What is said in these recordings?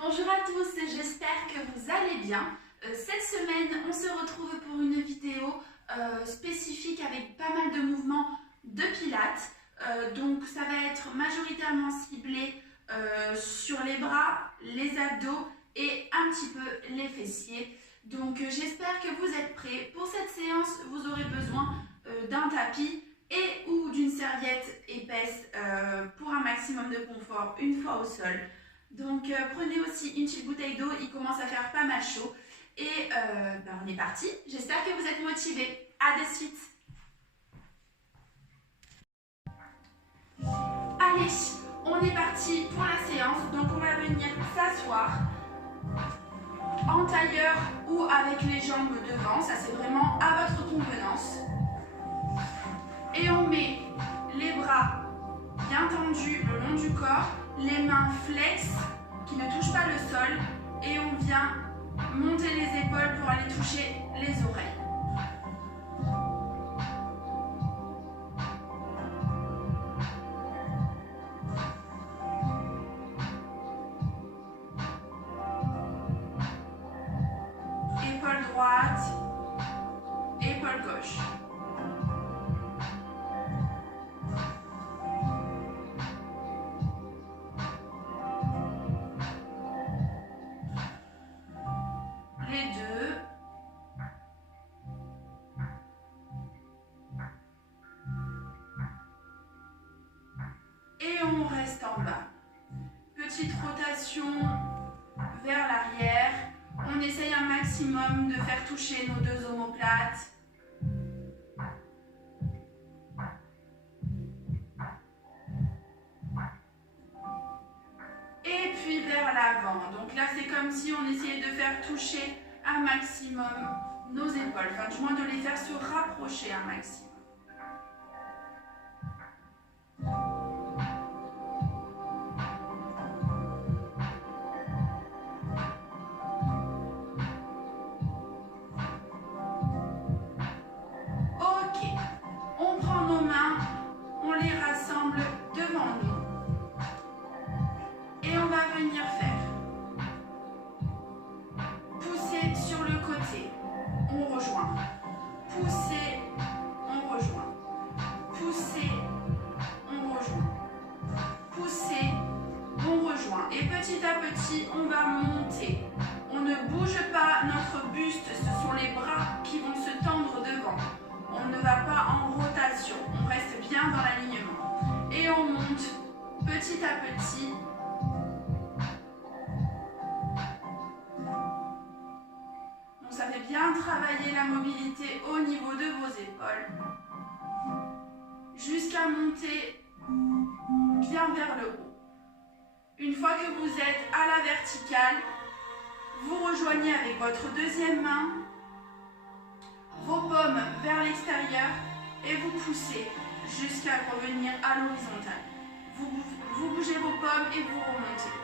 Bonjour à tous, j'espère que vous allez bien. Cette semaine, on se retrouve pour une vidéo spécifique avec pas mal de mouvements de pilates. Donc ça va être majoritairement ciblé sur les bras, les abdos et un petit peu les fessiers. Donc j'espère que vous êtes prêts. Pour cette séance, vous aurez besoin d'un tapis et ou d'une serviette épaisse pour un maximum de confort une fois au sol. Donc prenez aussi une petite bouteille d'eau, il commence à faire pas mal chaud. Et on est parti, j'espère que vous êtes motivés. À de suite. Allez, on est parti pour la séance. Donc on va venir s'asseoir en tailleur ou avec les jambes devant, ça c'est vraiment à votre convenance. Et on met les bras bien tendus le long du corps, les mains flex qui ne touchent pas le sol et on vient monter les épaules pour aller toucher les oreilles. Épaule droite, épaule gauche. Les deux. Et on reste en bas. Petite rotation vers l'arrière. On essaye un maximum de faire toucher nos deux omoplates. Et puis vers l'avant. Donc là, c'est comme si on essayait de faire toucher un maximum nos épaules. Enfin, du moins de les faire se rapprocher un maximum. Ok. On prend nos mains, on les rassemble devant nous. Et on va venir faire pousser sur le côté, on rejoint, pousser, on rejoint, pousser, on rejoint, pousser, on rejoint. Et petit à petit, on va monter. On ne bouge pas notre buste, ce sont les bras qui vont se tendre devant. On ne va pas en rotation, on reste bien dans l'alignement. Et on monte petit à petit. Ça fait bien travailler la mobilité au niveau de vos épaules jusqu'à monter bien vers le haut. Une fois que vous êtes à la verticale, vous rejoignez avec votre deuxième main vos paumes vers l'extérieur et vous poussez jusqu'à revenir à l'horizontale. Vous bougez vos paumes et vous remontez.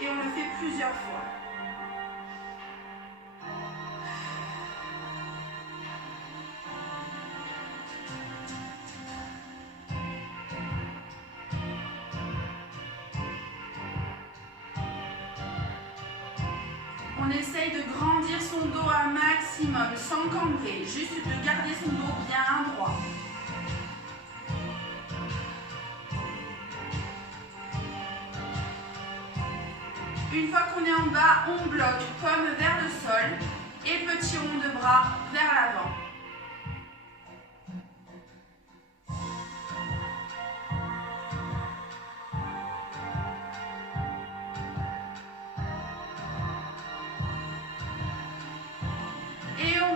Et on le fait plusieurs fois. On essaye de grandir son dos un maximum, sans cambrer, juste de garder son dos bien droit. Une fois qu'on est en bas, on bloque paume vers le sol et petit rond de bras vers l'avant.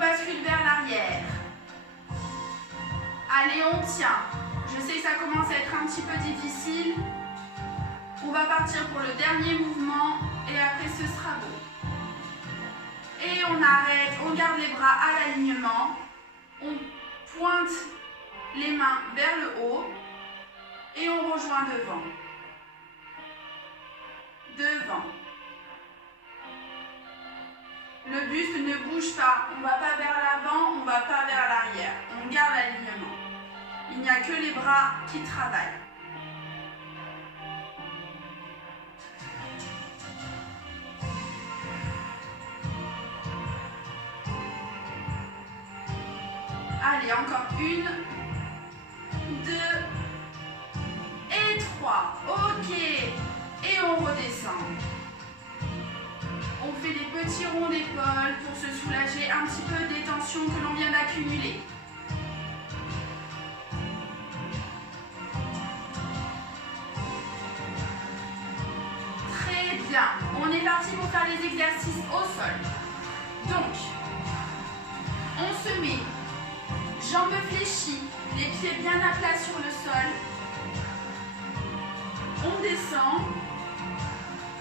Bascule vers l'arrière. Allez, on tient. Je sais que ça commence à être un petit peu difficile. On va partir pour le dernier mouvement et après ce sera beau. Et on arrête, on garde les bras à l'alignement. On pointe les mains vers le haut et on rejoint devant. Devant. Le buste ne bouge pas, on ne va pas vers l'avant, on ne va pas vers l'arrière. On garde l'alignement. Il n'y a que les bras qui travaillent. Allez, encore 1, 2 et 3. Ok. Et on redescend. On fait des petits ronds d'épaule pour se soulager un petit peu des tensions que l'on vient d'accumuler. Très bien. On est parti pour faire les exercices au sol. Donc, on se met jambes fléchies, les pieds bien à plat sur le sol. On descend.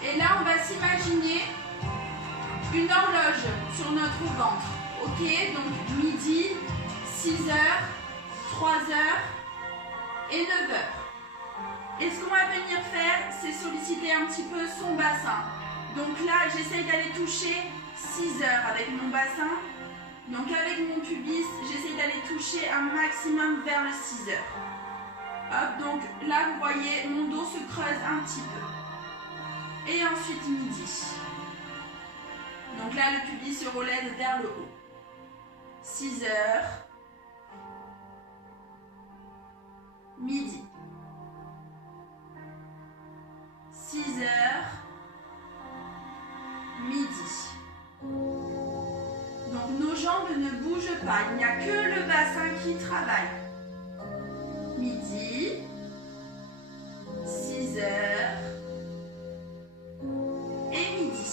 Et là, on va s'imaginer une horloge sur notre ventre. Ok, donc midi, 6 heures, 3 heures et 9 heures. Et ce qu'on va venir faire, c'est solliciter un petit peu son bassin. Donc là, j'essaye d'aller toucher 6 heures avec mon bassin. Donc avec mon pubis, j'essaye d'aller toucher un maximum vers le 6 heures. Hop, donc là, vous voyez, mon dos se creuse un petit peu. Et ensuite midi. Donc là, le pubis se relève vers le haut. 6 heures. Midi. 6 heures. Midi. Donc nos jambes ne bougent pas. Il n'y a que le bassin qui travaille. Midi. 6 heures. Et midi.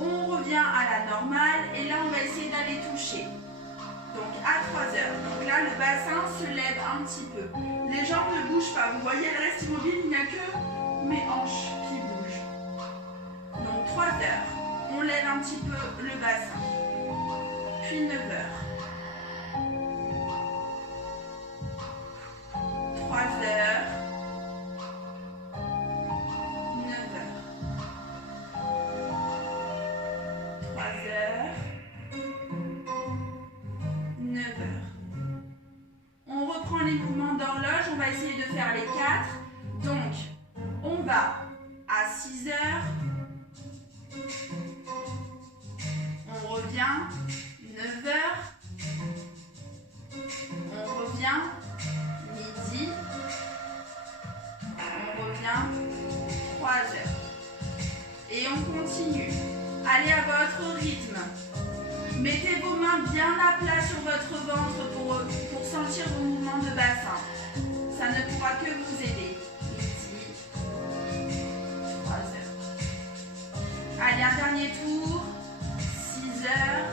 On revient à la normale et là on va essayer d'aller toucher. Donc à 3 heures. Donc là le bassin se lève un petit peu. Les jambes ne bougent pas. Vous voyez, elles restent immobiles. Il n'y a que mes hanches qui bougent. Donc 3 heures. On lève un petit peu le bassin. Puis 9 heures. 3 heures. 9 heures. 3 heures. 9 heures. On reprend les mouvements d'horloge. On va essayer de faire les 4. Donc, on va à 6 heures. On revient. 9 heures. On revient. Midi. On revient. 3 heures. Et on continue. Allez à votre rythme. Mettez vos mains bien à plat sur votre ventre pour sentir vos mouvements de bassin. Ça ne pourra que vous aider. Midi. 3 heures. Allez, un dernier tour. 6 heures.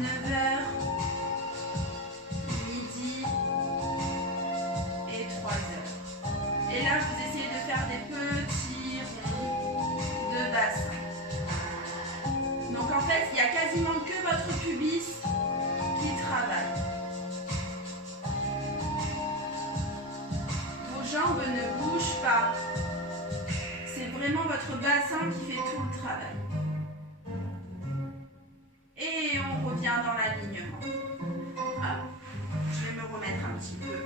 9 heures. Midi. Et 3 heures. Et là, vous essayez de faire des petits ronds de bassin. Donc en fait, il n'y a quasiment que votre pubis qui travaille. Vos jambes ne bougent pas. C'est vraiment votre bassin qui fait tout le travail. Et on revient dans l'alignement. Je vais me remettre un petit peu.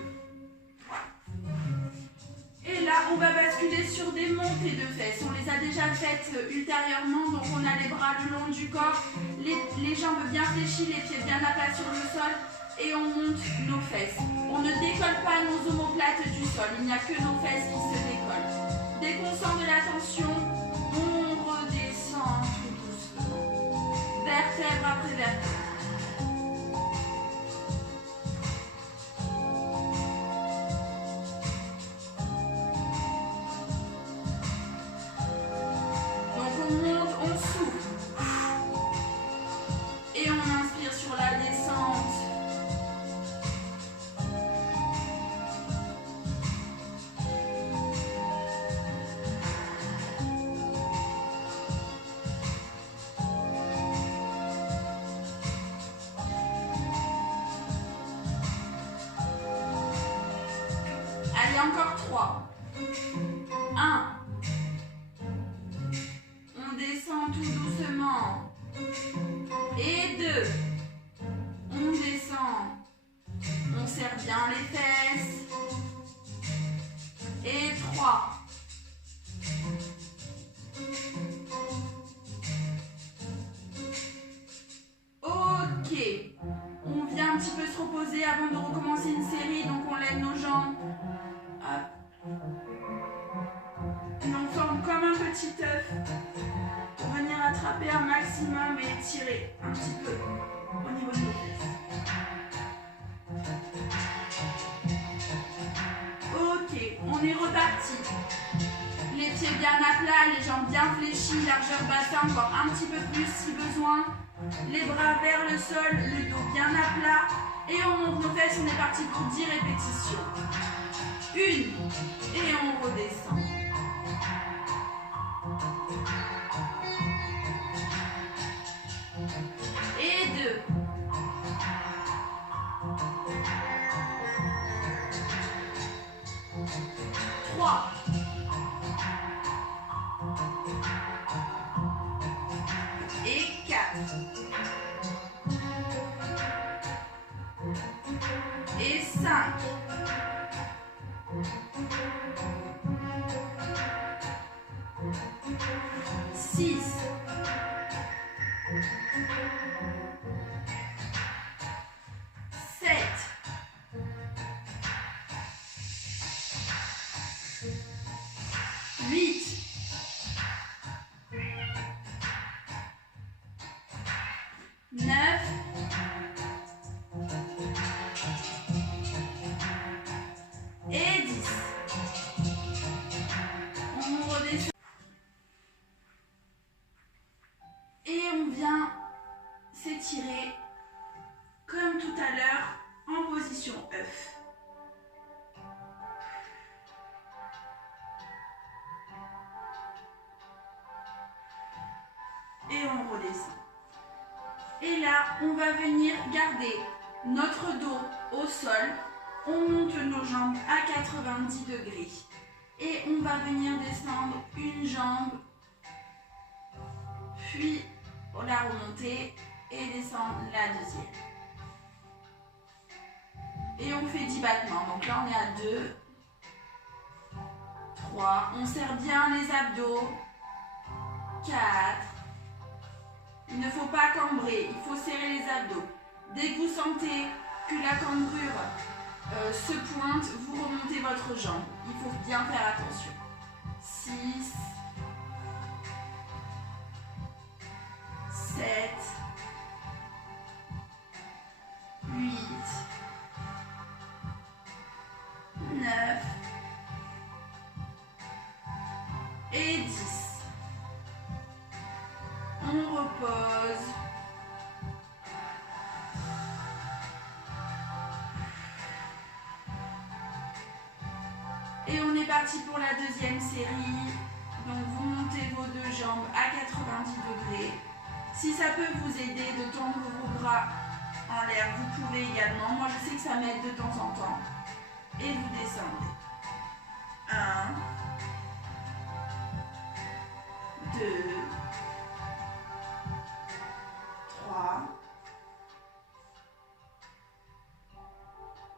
Et là, on va basculer sur des montées de fesses. On les a déjà faites ultérieurement. Donc, on a les bras le long du corps, les jambes bien fléchies, les pieds bien à plat sur le sol. Et on monte nos fesses. On ne décolle pas nos omoplates du sol. Il n'y a que nos fesses qui se décollent. Dès qu'on sent de la tension, on redescend tout doucement. Vertèbre après vertèbre. Allez, encore 3. 1. On descend tout doucement. Et 2. On descend. On serre bien les fesses. Et 3. avant de recommencer une série, donc on lève nos jambes. Hop. Et on forme comme un petit œuf pour venir attraper un maximum et étirer un petit peu au niveau de nos fesses. Ok, on est reparti. Les pieds bien à plat, les jambes bien fléchies, largeur bassin, encore un petit peu plus si besoin. Les bras vers le sol, le dos bien à plat. Et on monte nos fesses, on est parti pour 10 répétitions. 1, et on redescend. Et 2. Et 4. Et 5. Six. 7. 8. 9. Et 10. On redescend. Et on vient s'étirer comme tout à l'heure en position œuf. Et on redescend. Et là, on va venir garder notre dos au sol. On monte nos jambes à 90 degrés. Et on va venir descendre une jambe, puis la remonter et descendre la deuxième. Et on fait 10 battements. Donc là, on est à 2, 3. On serre bien les abdos. 4. Il ne faut pas cambrer, il faut serrer les abdos. Dès que vous sentez que la cambrure se pointe, vous remontez votre jambe. Il faut bien faire attention. 6, 7, 8, 9 et 10. On repose. Et on est parti pour la deuxième série. Donc vous montez vos deux jambes à 90 degrés. Si ça peut vous aider de tendre vos bras en l'air, vous pouvez également. Moi je sais que ça m'aide de temps en temps. Et vous descendez. 1, 2, 3,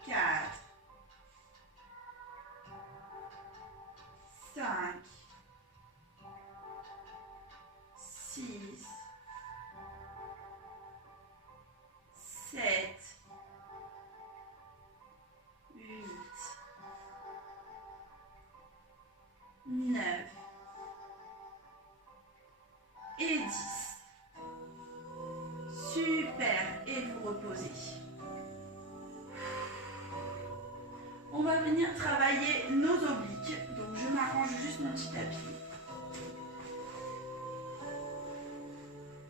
4, 5, 6, 7, 8, 9 et 10. Super, et vous reposez. On va venir travailler nos obliques. Donc je m'arrange juste mon petit tapis.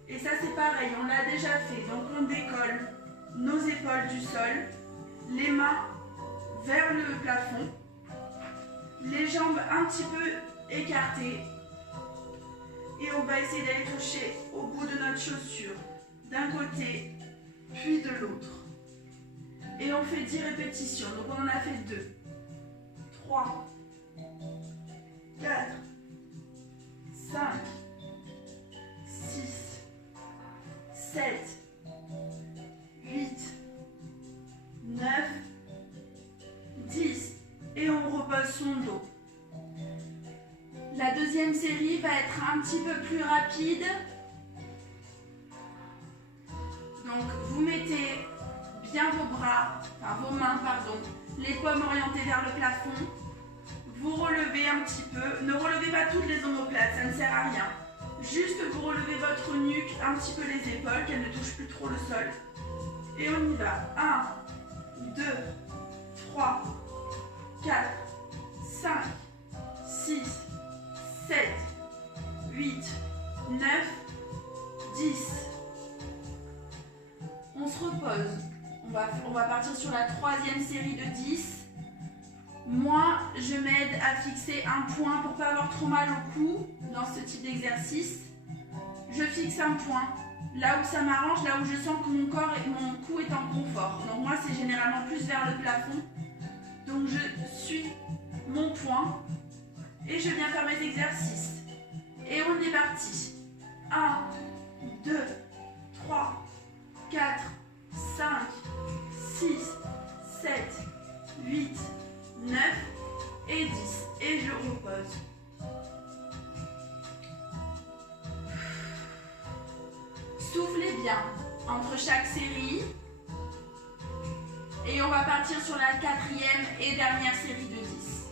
Et ça c'est pareil, on l'a déjà fait. Donc on décolle nos épaules du sol, les mains vers le plafond, les jambes un petit peu écartées. Et on va essayer d'aller toucher au bout de notre chaussure, d'un côté, puis de l'autre. Et on fait 10 répétitions. Donc on en a fait 2, 3, 4, 5, 6, 7, 8, 9, 10. Et on repose son dos. La deuxième série va être un petit peu plus rapide. Donc vous mettez bien vos bras, enfin vos mains, pardon, les paumes orientées vers le plafond. Vous relevez un petit peu. Ne relevez pas toutes les omoplates, ça ne sert à rien. Juste vous relevez votre nuque, un petit peu les épaules, qu'elles ne touchent plus trop le sol. Et on y va. 1, 2, 3, 4, 5, 6, 7, 8, 9, 10. On se repose. On va partir sur la troisième série de 10. Moi, je m'aide à fixer un point pour ne pas avoir trop mal au cou dans ce type d'exercice. Je fixe un point là où ça m'arrange, là où je sens que mon corps et mon cou est en confort. Donc moi, c'est généralement plus vers le plafond. Donc je suis mon point et je viens faire mes exercices. Et on est parti. 1, 2, 3, 4, 5, 6, 7, 8, 9 et 10. Et je repose. Soufflez bien entre chaque série. Et on va partir sur la quatrième et dernière série de 10.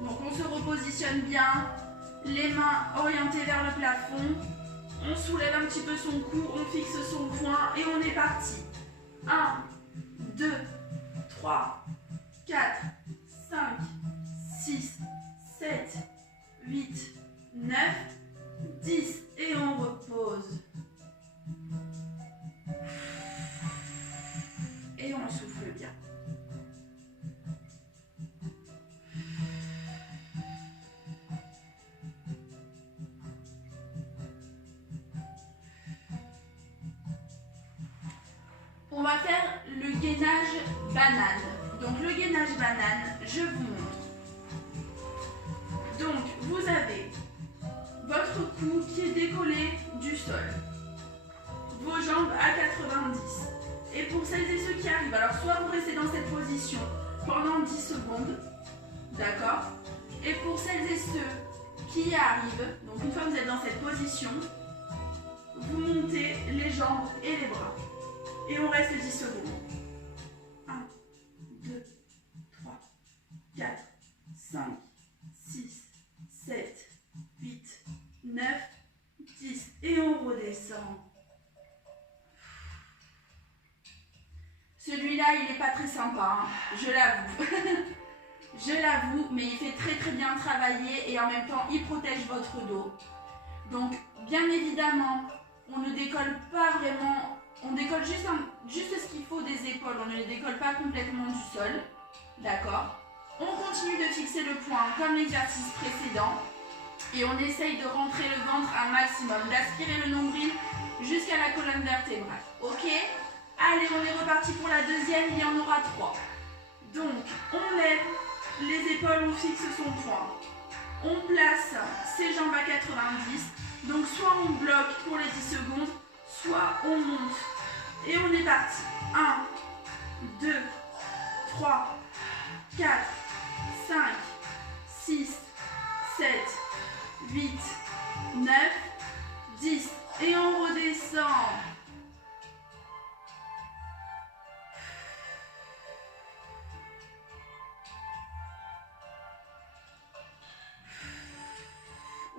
Donc on se repositionne bien, les mains orientées vers le plafond. On soulève un petit peu son cou, on fixe son point et on est parti. 1, 2, 3, 4, 5, 6, 7, 8, 9, 10. Et on repose. Et on souffle bien. On va faire le gainage banane. Donc le gainage banane, je vous montre. Donc vous avez votre cou qui est décollé du sol. Vos jambes à 90. Et pour celles et ceux qui arrivent, alors soit vous restez dans cette position pendant 10 secondes, d'accord? Et pour celles et ceux qui y arrivent, donc une fois que vous êtes dans cette position, vous montez les jambes et les bras. Et on reste 10 secondes. 1, 2, 3, 4, 5, 6, 7, 8, 9, 10. Et on redescend. Celui-là, il n'est pas très sympa, hein, je l'avoue. Je l'avoue, mais il fait très bien travailler et en même temps, il protège votre dos. Donc, bien évidemment, on ne décolle pas vraiment, on décolle juste ce qu'il faut des épaules, on ne les décolle pas complètement du sol. D'accord? On continue de fixer le point comme l'exercice précédent et on essaye de rentrer le ventre un maximum, d'aspirer le nombril jusqu'à la colonne vertébrale. Ok? Allez, on est reparti pour la deuxième, il y en aura 3. Donc, on lève les épaules, on fixe son point. On place ses jambes à 90. Donc, soit on bloque pour les 10 secondes, soit on monte. Et on est parti. 1, 2, 3, 4, 5, 6, 7, 8, 9, 10. Et on redescend.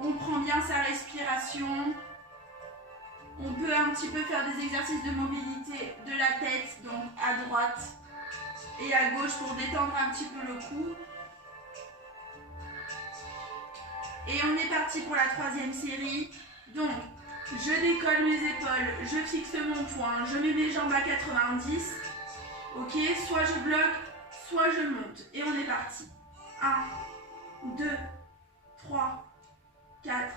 On prend bien sa respiration. On peut un petit peu faire des exercices de mobilité de la tête, donc à droite et à gauche pour détendre un petit peu le cou. Et on est parti pour la troisième série. Donc, je décolle mes épaules, je fixe mon point, je mets mes jambes à 90. Ok, soit je bloque, soit je monte. Et on est parti. 1, 2, 3, 4,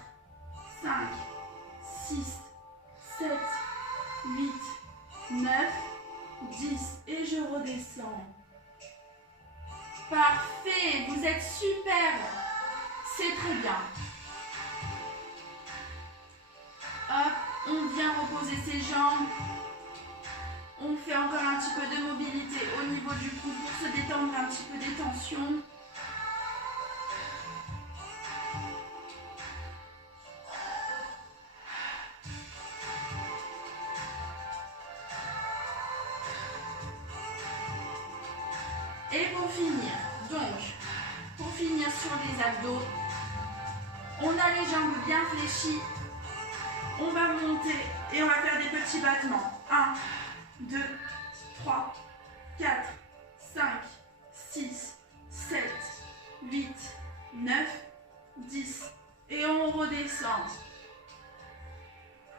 5, 6, 7, 8, 9, 10. Et je redescends. Parfait, vous êtes super. C'est très bien. Hop, on vient reposer ses jambes. On fait encore un petit peu de mobilité au niveau du cou pour se détendre un petit peu des tensions. Et pour finir, donc, pour finir sur les abdos, on a les jambes bien fléchies. On va monter et on va faire des petits battements. 1, 2, 3, 4, 5, 6, 7, 8, 9, 10. Et on redescend.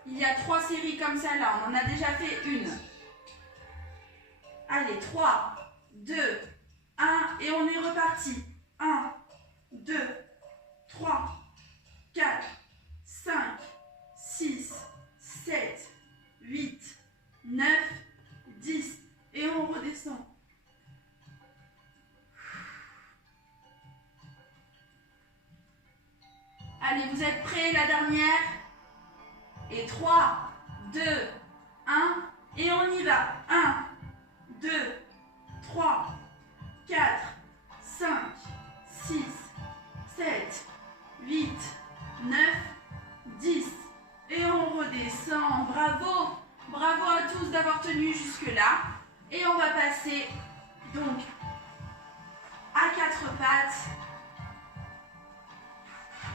Il y a 3 séries comme ça là. On en a déjà fait une. Allez, 3, 2, 1. Et on est reparti. 1, 2, 3, 4, 5, 6, 7, 8, 9, 10. Et on redescend. Allez, vous êtes prêts? La dernière. Et 3, 2, 1. Et on y va. 1, 2, 3, 4, 5, 6, 7, 8, 9, 10. Et on redescend. Bravo! Bravo à tous d'avoir tenu jusque-là. Et on va passer donc à 4 pattes.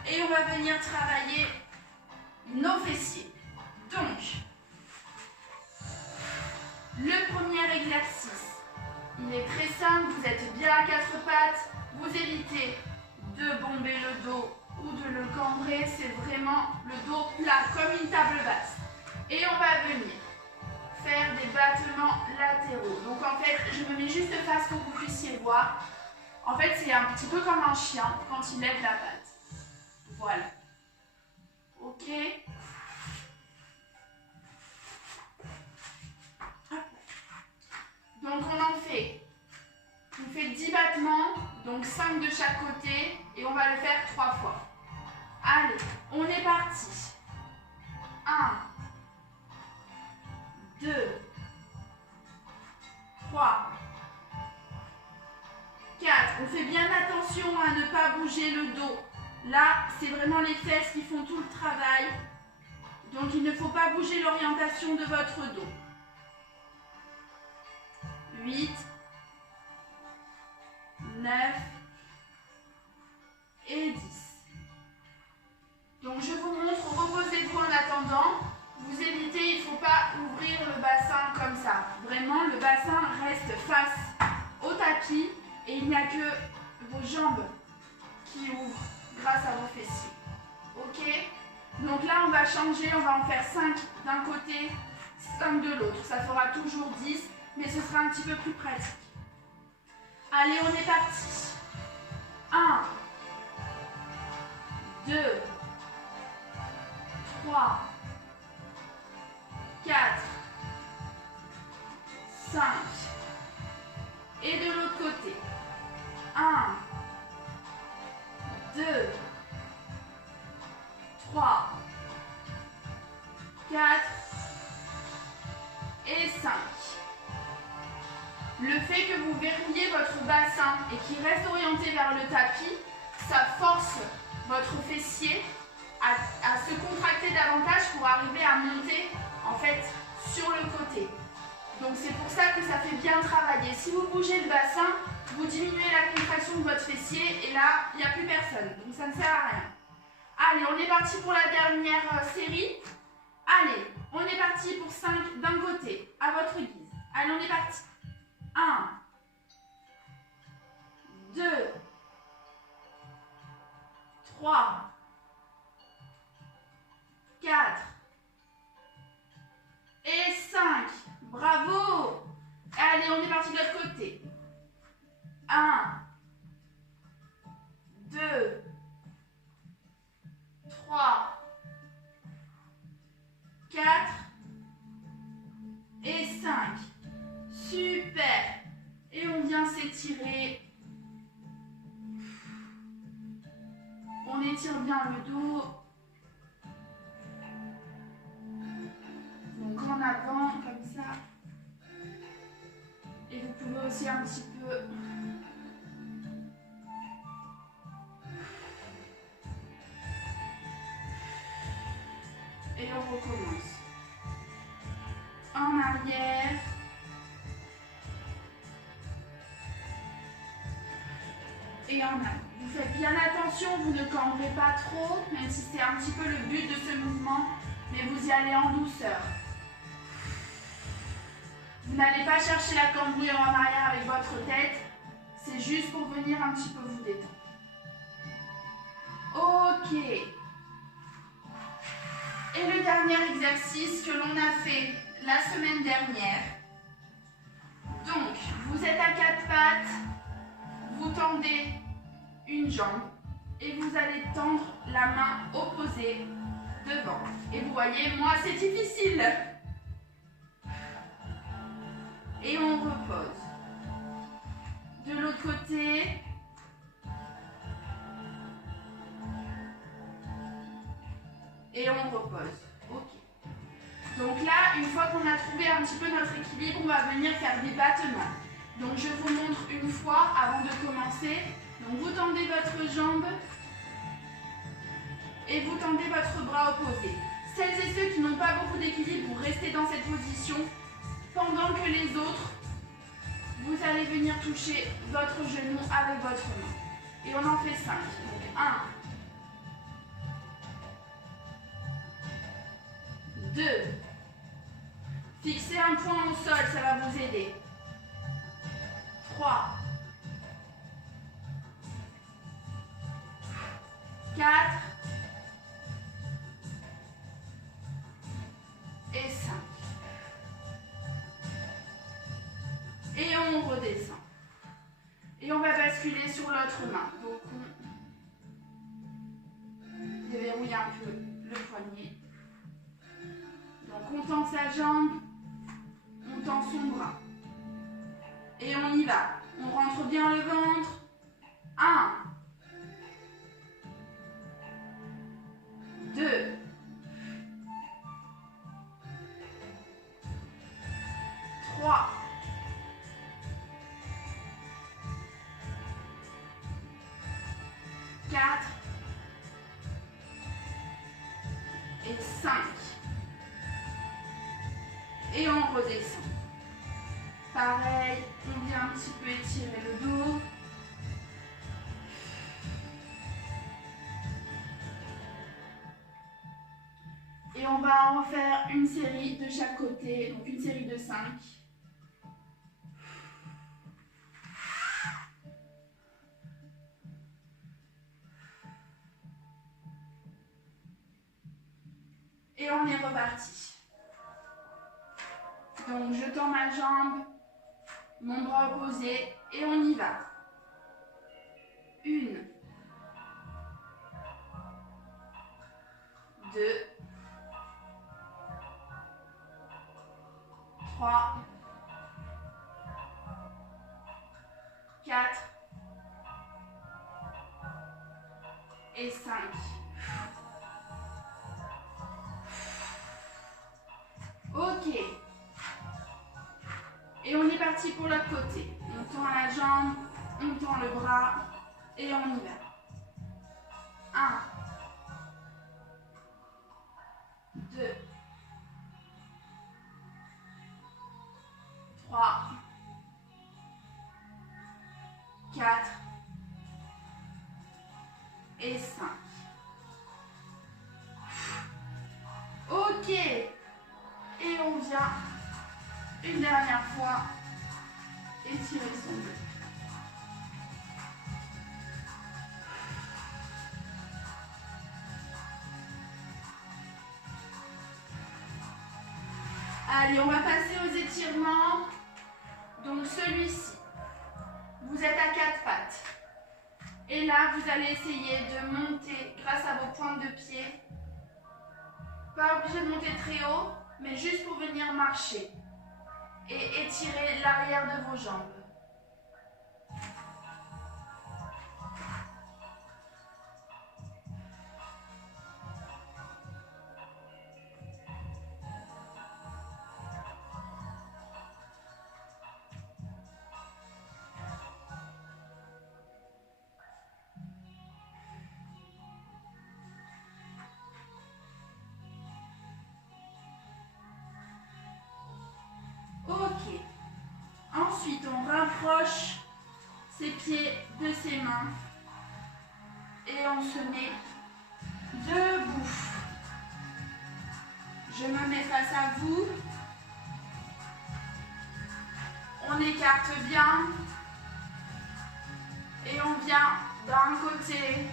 Et on va venir travailler nos fessiers. Donc, le premier exercice, il est très simple. Vous êtes bien à 4 pattes. Vous évitez de bomber le dos ou de le cambrer. C'est vraiment le dos plat, comme une table basse. Et on va venir faire des battements latéraux. Donc en fait, je me mets juste face pour que vous puissiez voir. En fait, c'est un petit peu comme un chien quand il lève la patte. Voilà. Ok. Donc on fait 10 battements, donc 5 de chaque côté, et on va le faire 3 fois. Allez, on est parti. 1, 2, 3, 4. On fait bien attention à ne pas bouger le dos. Là, c'est vraiment les fesses qui font tout le travail. Donc, il ne faut pas bouger l'orientation de votre dos. 8, 9 et 10. Donc, je vous montre, reposez-vous en attendant. Vous évitez, il ne faut pas ouvrir le bassin comme ça. Vraiment, le bassin reste face au tapis et il n'y a que vos jambes qui ouvrent grâce à vos fessiers. Ok? Donc là, on va changer, on va en faire 5 d'un côté, 5 de l'autre. Ça fera toujours 10, mais ce sera un petit peu plus pratique. Allez, on est parti. 1, 2, 3, 4, 5. Et de l'autre côté. 1, 2, 3, 4 et 5. Le fait que vous verrouillez votre bassin et qu'il reste orienté vers le tapis, ça force votre fessier à se contracter davantage pour arriver à monter en fait sur le côté. Donc c'est pour ça que ça fait bien travailler. Si vous bougez le bassin, vous diminuez la contraction de votre fessier et là, il n'y a plus personne. Donc ça ne sert à rien. Allez, on est parti pour la dernière série. Allez, on est parti pour 5 d'un côté, à votre guise. Allez, on est parti. 1, 2, 3, 4 et 5. Bravo! Allez, on est parti de l'autre côté. 1, 2, 3, 4 et 5. Super! Et on vient s'étirer. On étire bien le dos. Donc en avant, comme ça. Et vous pouvez aussi un petit peu... Et on recommence. En arrière. et en avant. Vous faites bien attention, vous ne cambrez pas trop, même si c'est un petit peu le but de ce mouvement, mais vous y allez en douceur. Vous n'allez pas chercher la cambrure en arrière avec votre tête, c'est juste pour venir un petit peu vous détendre. Ok. Et le dernier exercice que l'on a fait la semaine dernière. Donc, vous êtes à quatre pattes, vous tendez une jambe et vous allez tendre la main opposée devant. Et vous voyez, moi c'est difficile. Et on repose. De l'autre côté. Et on repose. Ok. Donc là, une fois qu'on a trouvé un petit peu notre équilibre, on va venir faire des battements. Donc je vous montre une fois avant de commencer. Donc vous tendez votre jambe et vous tendez votre bras opposé. Celles et ceux qui n'ont pas beaucoup d'équilibre, vous restez dans cette position pendant que les autres, vous allez venir toucher votre genou avec votre main. Et on en fait 5. Donc 1, 2. Fixez un point au sol, ça va vous aider. 3. 4. Et 5. Et on redescend. Et on va basculer sur l'autre main. Donc on déverrouille un peu le poignet. Donc on tend sa jambe, on tend son bras. Et on y va. On rentre bien le ventre. 1, 2, 3, 4 et 5. Et on redescend. Pareil, on vient un petit peu étirer le dos. Et on va en faire une série de chaque côté, donc une série de 5. Et on est reparti. Donc je tends ma jambe, mon bras opposé et on y va. 1, 2, 3, 4 et 5. Ok. Et on est parti pour l'autre côté. On tend la jambe, on tend le bras et on y va. 1, 2, 3, 4 et 5. Ok. Et on vient une dernière fois étirer son dos. Allez, on va passer aux étirements. Donc celui-ci, vous êtes à quatre pattes. Et là, vous allez essayer de monter grâce à vos pointes de pied. Pas obligé de monter très haut, mais juste pour venir marcher. Et étirer l'arrière de vos jambes. Ok. Ensuite, on rapproche ses pieds de ses mains et on se met debout. Je me mets face à vous. On écarte bien et on vient d'un côté.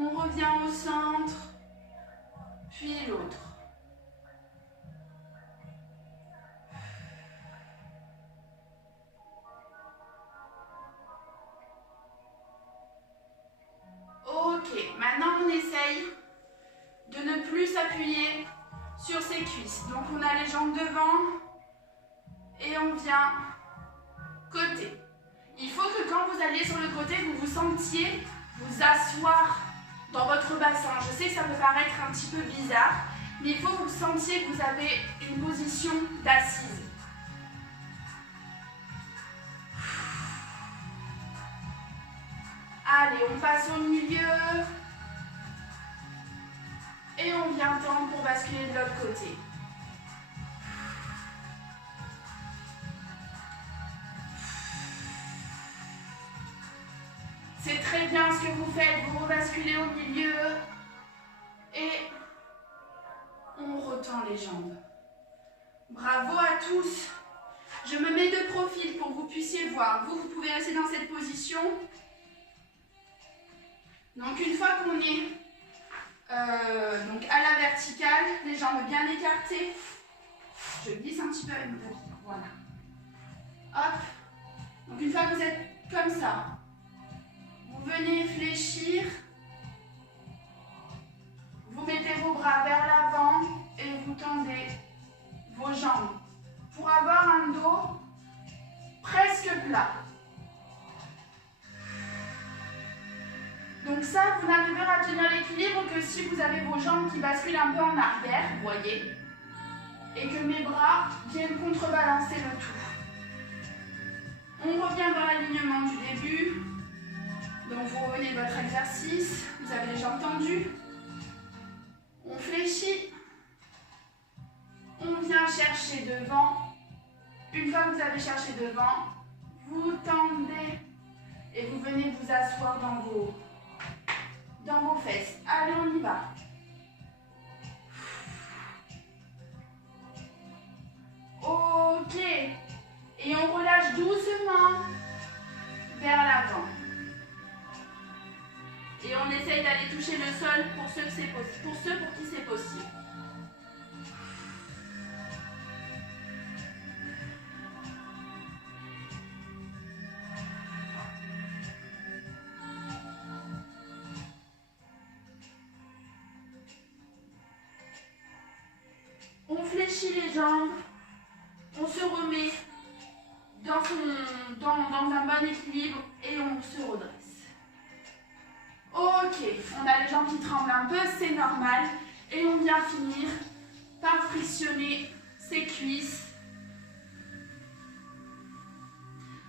On revient au centre, puis l'autre. Ok, maintenant on essaye de ne plus s'appuyer sur ses cuisses. Donc on a les jambes devant et on vient côté. Il faut que quand vous allez sur le côté, vous vous sentiez vous asseoir dans votre bassin. Je sais que ça peut paraître un petit peu bizarre, mais il faut que vous sentiez que vous avez une position d'assise. Allez, on passe au milieu. Et on vient tendre pour basculer de l'autre côté. C'est très bien ce que vous faites, vous rebasculez au milieu et on retend les jambes. Bravo à tous. Je me mets de profil pour que vous puissiez voir. Vous pouvez rester dans cette position. Donc une fois qu'on est donc à la verticale, les jambes bien écartées, je glisse un petit peu avec mon tapis. Voilà. Hop. Donc une fois que vous êtes comme ça, vous venez fléchir, vous mettez vos bras vers l'avant et vous tendez vos jambes pour avoir un dos presque plat. Donc ça, vous n'arriverez à tenir l'équilibre que si vous avez vos jambes qui basculent un peu en arrière, vous voyez, et que mes bras viennent contrebalancer le tout. On revient dans l'alignement du début. Donc vous revenez de votre exercice, vous avez les jambes tendues. On fléchit. On vient chercher devant. Une fois que vous avez cherché devant, vous tendez et vous venez vous asseoir dans vos fesses. Allez, on y va. Ok. Et on relâche doucement vers l'avant. Et on essaye d'aller toucher le sol pour ceux pour qui c'est possible. On fléchit les jambes, on se remet dans un bon équilibre et on se redresse. Ok, on a les jambes qui tremblent un peu, c'est normal. Et on vient finir par frictionner ses cuisses.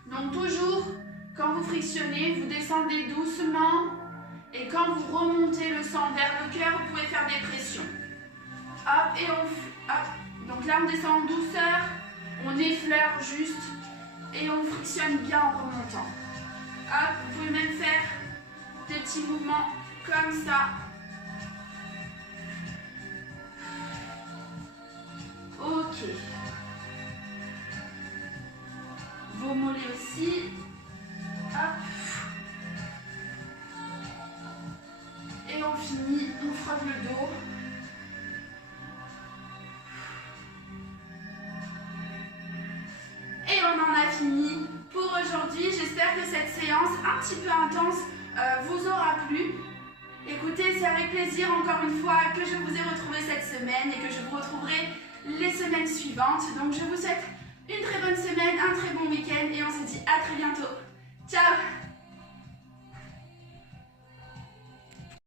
Donc toujours, quand vous frictionnez, vous descendez doucement. Et quand vous remontez le sang vers le cœur, vous pouvez faire des pressions. Hop, et hop. Donc là, on descend en douceur, on effleure juste et on frictionne bien en remontant. Hop, vous pouvez même faire des petits mouvements comme ça. Ok. Vos mollets aussi. Hop. Et on finit, on frotte le dos. Et on en a fini pour aujourd'hui. J'espère que cette séance un petit peu intense vous aura plu. Écoutez, c'est avec plaisir encore une fois que je vous ai retrouvé cette semaine et que je vous retrouverai les semaines suivantes. Donc je vous souhaite une très bonne semaine, un très bon week-end et on se dit à très bientôt. Ciao!